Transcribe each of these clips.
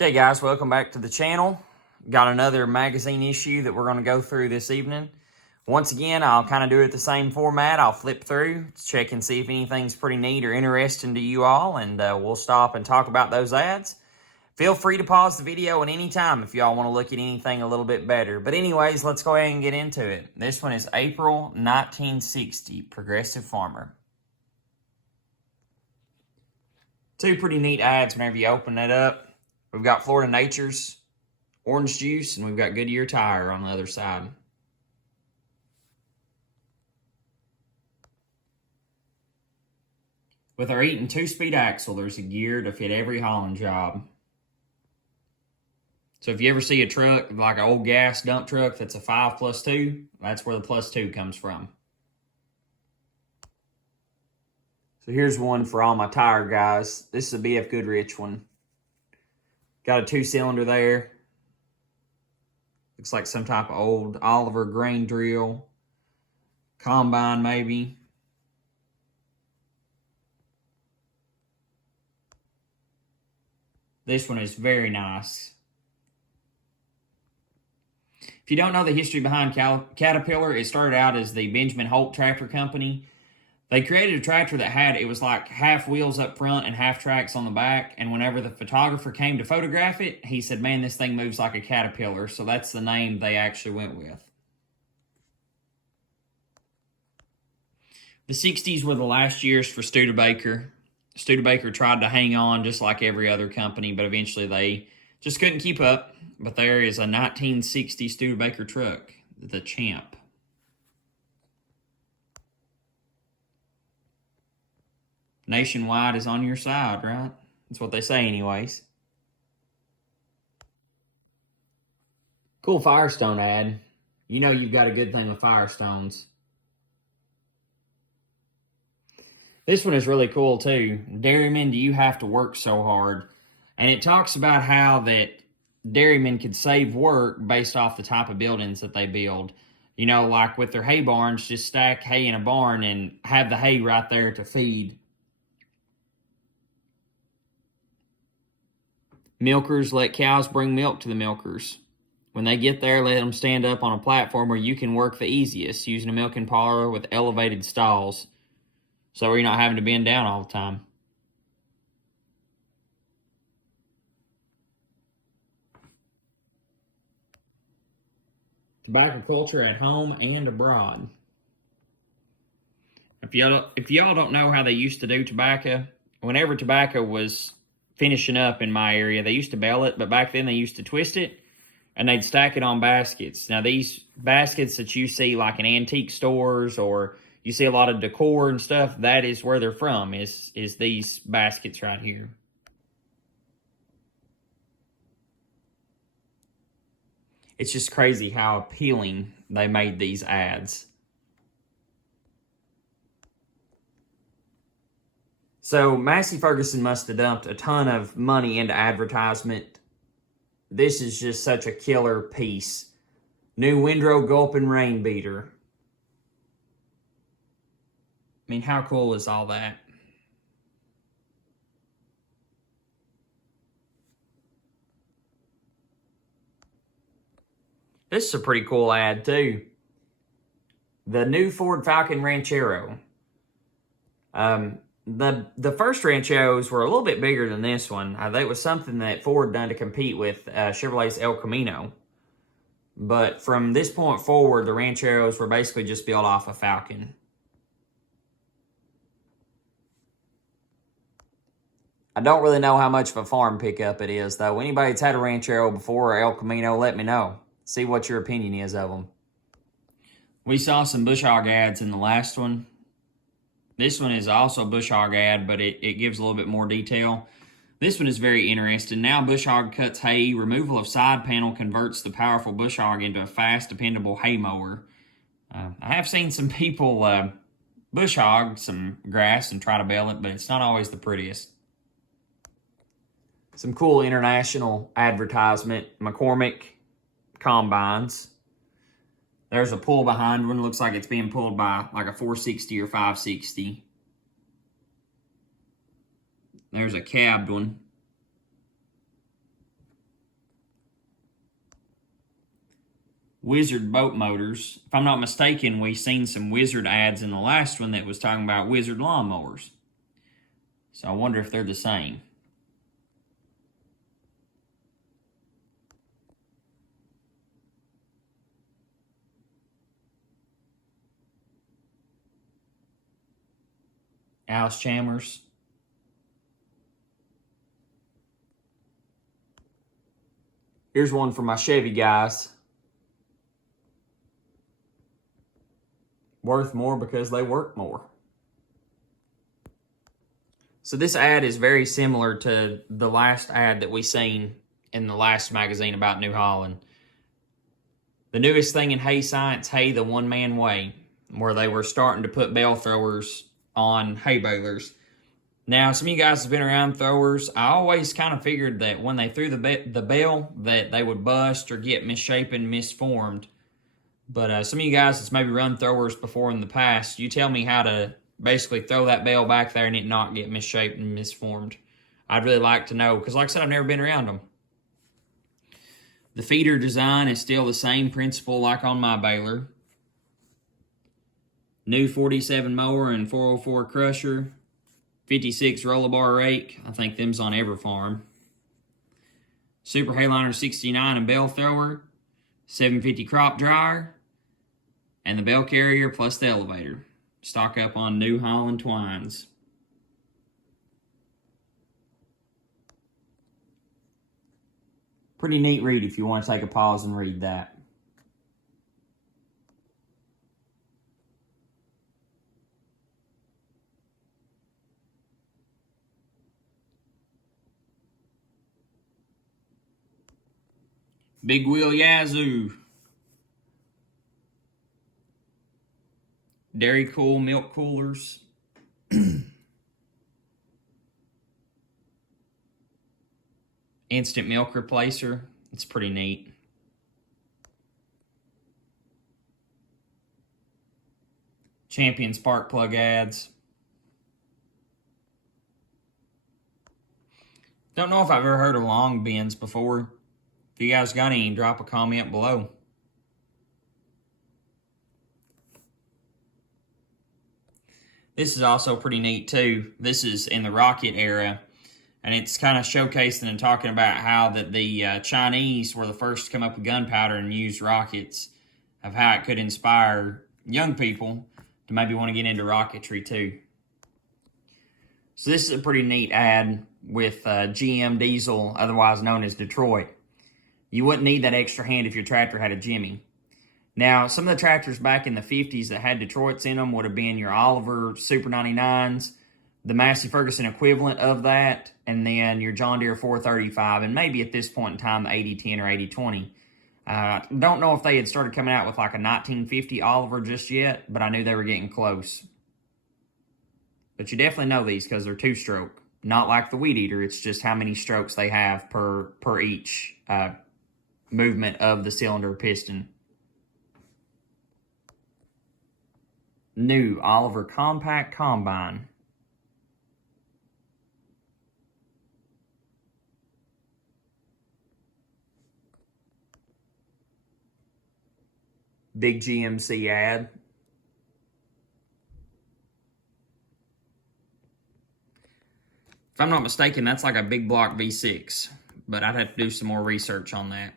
Okay guys, welcome back to the channel. Got another magazine issue that we're going to go through this evening. Once again, I'll kind of do it the same format. I'll flip through, check and see if anything's pretty neat or interesting to you all, and we'll stop and talk about those ads. Feel free to pause the video at any time if y'all want to look at anything a little bit better. But anyways, let's go ahead and get into it. This one is April 1960, Progressive Farmer. Two pretty neat ads whenever you open it up. We've got Florida Nature's orange juice, and we've got Goodyear tire on the other side. With our 8 and 2-speed axle, there's a gear to fit every Holland job. So if you ever see a truck, like an old gas dump truck that's a 5+2, that's where the +2 comes from. So here's one for all my tire guys. This is a BF Goodrich one. Got a 2-cylinder there. Looks like some type of old Oliver grain drill. Combine maybe. This one is very nice. If you don't know the history behind Caterpillar, it started out as the Benjamin Holt Tractor Company. They created a tractor that it was like half wheels up front and half tracks on the back. And whenever the photographer came to photograph it, he said, man, this thing moves like a caterpillar. So that's the name they actually went with. The 60s were the last years for Studebaker. Studebaker tried to hang on just like every other company, but eventually they just couldn't keep up. But there is a 1960 Studebaker truck, the Champ. Nationwide is on your side, right? That's what they say anyways. Cool Firestone ad. You know you've got a good thing with Firestones. This one is really cool too. Dairymen, do you have to work so hard? And it talks about how that dairymen could save work based off the type of buildings that they build. You know, like with their hay barns, just stack hay in a barn and have the hay right there to feed. Milkers, let cows bring milk to the milkers. When they get there, let them stand up on a platform where you can work the easiest, using a milking parlor with elevated stalls, so you're not having to bend down all the time. Tobacco culture at home and abroad. If y'all don't know how they used to do tobacco, whenever tobacco was finishing up in my area, they used to bale it, but back then they used to twist it and they'd stack it on baskets. Now these baskets that you see like in antique stores, or you see a lot of decor and stuff, that is where they're from, is these baskets right here. It's just crazy how appealing they made these ads. So Massey-Ferguson must have dumped a ton of money into advertisement. This is just such a killer piece. New windrow gulping rain beater. I mean, how cool is all that? This is a pretty cool ad too. The new Ford Falcon Ranchero. The first Rancheros were a little bit bigger than this one. That was something that Ford done to compete with Chevrolet's El Camino. But from this point forward, the Rancheros were basically just built off a Falcon. I don't really know how much of a farm pickup it is, though. Anybody that's had a Ranchero before or El Camino, let me know. See what your opinion is of them. We saw some bush hog ads in the last one. This one is also a bush hog ad, but it gives a little bit more detail. This one is very interesting. Now bush hog cuts hay. Removal of side panel converts the powerful bush hog into a fast, dependable hay mower. I have seen some people bush hog some grass and try to bale it, but it's not always the prettiest. Some cool international advertisement. McCormick combines. There's a pull behind one. Looks like it's being pulled by like a 460 or 560. There's a cabbed one. Wizard boat motors. If I'm not mistaken, we seen some Wizard ads in the last one that was talking about Wizard lawnmowers. So I wonder if they're the same. Alice Chalmers. Here's one for my Chevy guys. Worth more because they work more. So this ad is very similar to the last ad that we seen in the last magazine about New Holland. The newest thing in hay science, hay the one-man way, where they were starting to put bale throwers on hay balers. Now, some of you guys have been around throwers. I always kind of figured that when they threw the bale that they would bust or get misshapen, misformed. But some of you guys that's maybe run throwers before in the past, you tell me how to basically throw that bale back there and it not get misshaped and misformed. I'd really like to know, because like I said, I've never been around them. The feeder design is still the same principle like on my baler. New 47 mower and 404 crusher. 56 roller bar rake. I think them's on every farm. Super Hayliner 69 and bale thrower. 750 crop dryer. And the bale carrier plus the elevator. Stock up on New Holland twines. Pretty neat read if you want to take a pause and read that. Big wheel Yazoo. Dairy Cool milk coolers. Instant milk replacer. It's pretty neat. Champion spark plug ads. Don't know if I've ever heard of long bins before. If you guys got any, drop a comment below. This is also pretty neat too. This is in the rocket era, and it's kind of showcasing and talking about how that the Chinese were the first to come up with gunpowder and use rockets, of how it could inspire young people to maybe want to get into rocketry too. So this is a pretty neat ad with GM diesel, otherwise known as Detroit. You wouldn't need that extra hand if your tractor had a Jimmy. Now, some of the tractors back in the 50s that had Detroits in them would have been your Oliver Super 99s, the Massey-Ferguson equivalent of that, and then your John Deere 435, and maybe at this point in time, the 8010 or 8020. Don't know if they had started coming out with like a 1950 Oliver just yet, but I knew they were getting close. But you definitely know these because they're two-stroke. Not like the Weed Eater, it's just how many strokes they have per each movement of the cylinder piston. New Oliver Compact Combine. Big GMC ad. If I'm not mistaken, that's like a big block V6, but I'd have to do some more research on that.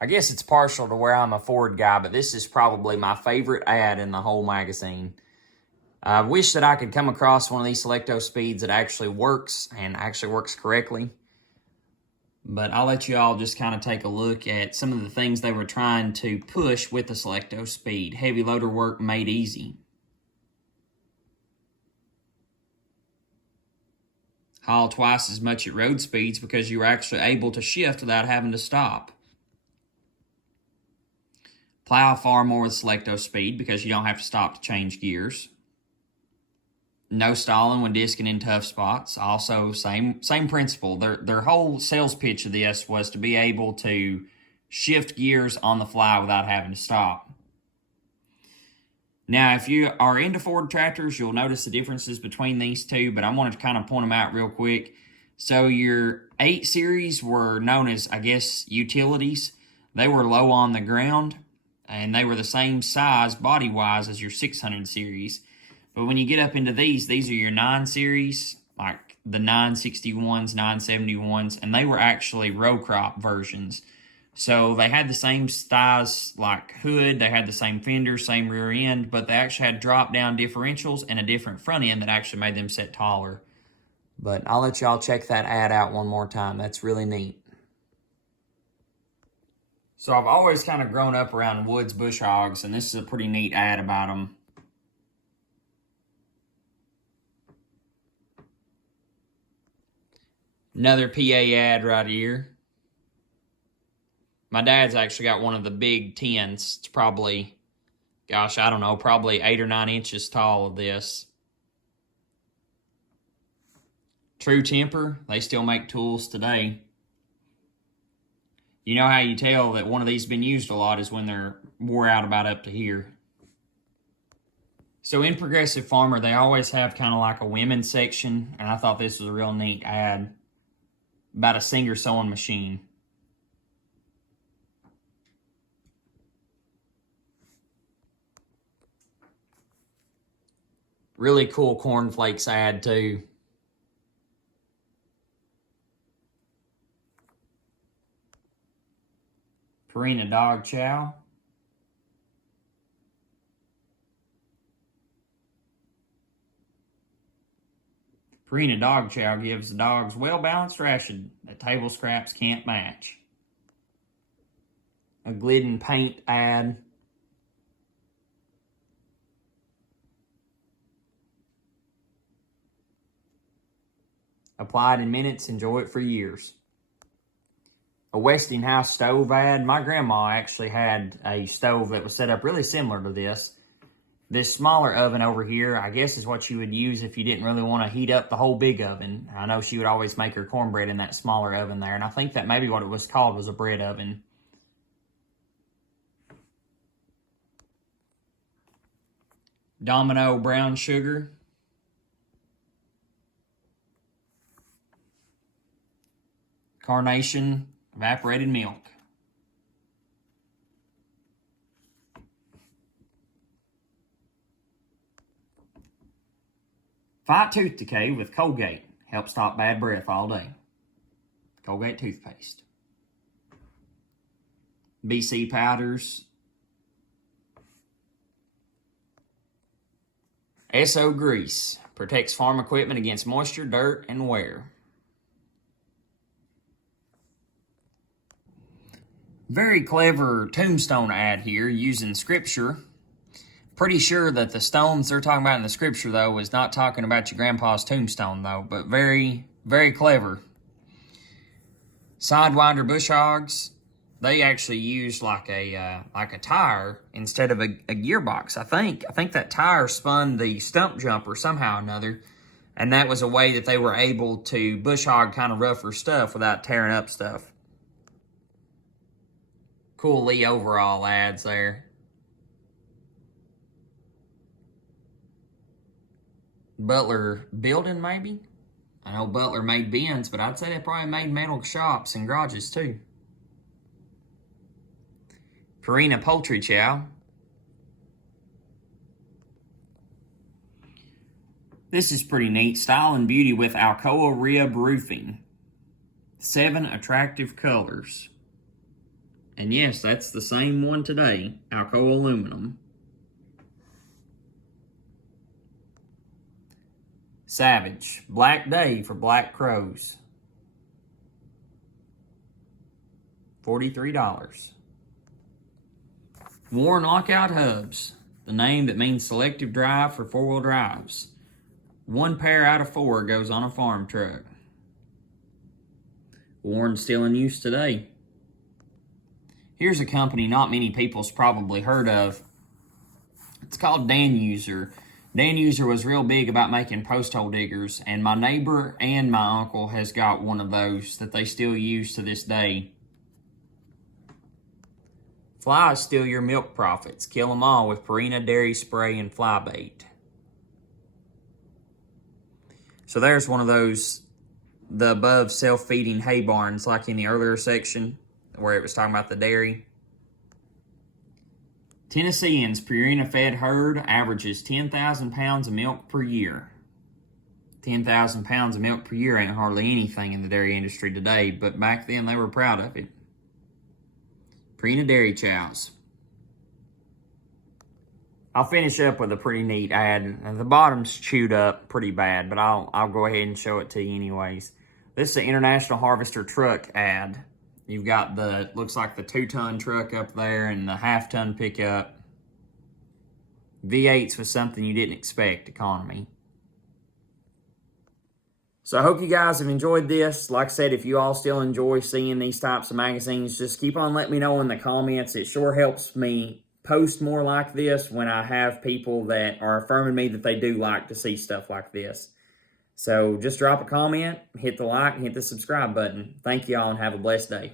I guess it's partial to where I'm a Ford guy, but this is probably my favorite ad in the whole magazine. I wish that I could come across one of these Selecto Speeds that actually works and actually works correctly. But I'll let you all just kind of take a look at some of the things they were trying to push with the Selecto Speed. Heavy loader work made easy. Haul twice as much at road speeds because you were actually able to shift without having to stop. Plow far more with Selecto Speed because you don't have to stop to change gears. No stalling when disking in tough spots. Also, same principle. Their whole sales pitch of this was to be able to shift gears on the fly without having to stop. Now, if you are into Ford tractors, you'll notice the differences between these two, but I wanted to kind of point them out real quick. So your 8 series were known as, I guess, utilities. They were low on the ground, and they were the same size body-wise as your 600 series. But when you get up into these are your 9 series, like the 961s, 971s, and they were actually row crop versions. So they had the same size like hood, they had the same fender, same rear end, but they actually had drop-down differentials and a different front end that actually made them set taller. But I'll let y'all check that ad out one more time. That's really neat. So I've always kind of grown up around woods bush hogs, and this is a pretty neat ad about them. Another PA ad right here. My dad's actually got one of the big 10s. It's probably, gosh, I don't know, probably 8 or 9 inches tall of this. True Temper, they still make tools today. You know how you tell that one of these has been used a lot is when they're wore out about up to here. So in Progressive Farmer, they always have kind of like a women's section, and I thought this was a real neat ad about a Singer sewing machine. Really cool cornflakes ad too. Purina dog chow. Purina dog chow gives the dogs well-balanced ration that table scraps can't match. A Glidden paint ad. Applied in minutes, enjoy it for years. A Westinghouse stove ad. My grandma actually had a stove that was set up really similar to this. This smaller oven over here, I guess, is what you would use if you didn't really want to heat up the whole big oven. I know she would always make her cornbread in that smaller oven there, and I think that maybe what it was called was a bread oven. Domino brown sugar. Carnation evaporated milk. Fight tooth decay with Colgate. Help stop bad breath all day. Colgate toothpaste. BC powders. SO grease. Protects farm equipment against moisture, dirt, and wear. Very clever tombstone ad here using scripture. Pretty sure that the stones they're talking about in the scripture, though, is not talking about your grandpa's tombstone, though. But very, very clever. Sidewinder bush hogs, they actually used like a tire instead of a gearbox. I think that tire spun the stump jumper somehow or another. And that was a way that they were able to bush hog kind of rougher stuff without tearing up stuff. Cool Lee overall ads there. Butler building, maybe? I know Butler made bins, but I'd say they probably made metal shops and garages too. Purina poultry chow. This is pretty neat. Style and beauty with Alcoa rib roofing. 7 attractive colors. And yes, that's the same one today. Alcoa aluminum. Savage. Black day for black crows. $43. Warren lockout hubs. The name that means selective drive for 4-wheel drives. 1 pair out of 4 goes on a farm truck. Warren's still in use today. Here's a company not many people's probably heard of. It's called Dan User. Dan User was real big about making post hole diggers, and my neighbor and my uncle has got one of those that they still use to this day. Flies steal your milk profits. Kill them all with Purina Dairy Spray and Fly Bait. So there's one of those the above self-feeding hay barns like in the earlier section where it was talking about the dairy. Tennesseans' Purina fed herd averages 10,000 pounds of milk per year. 10,000 pounds of milk per year ain't hardly anything in the dairy industry today, but back then they were proud of it. Purina dairy chows. I'll finish up with a pretty neat ad. The bottom's chewed up pretty bad, but I'll go ahead and show it to you anyways. This is an International Harvester truck ad. You've got the, looks like the 2-ton truck up there and the half-ton pickup. V8s was something you didn't expect, economy. So I hope you guys have enjoyed this. Like I said, if you all still enjoy seeing these types of magazines, just keep on letting me know in the comments. It sure helps me post more like this when I have people that are affirming me that they do like to see stuff like this. So just drop a comment, hit the like, and hit the subscribe button. Thank you all and have a blessed day.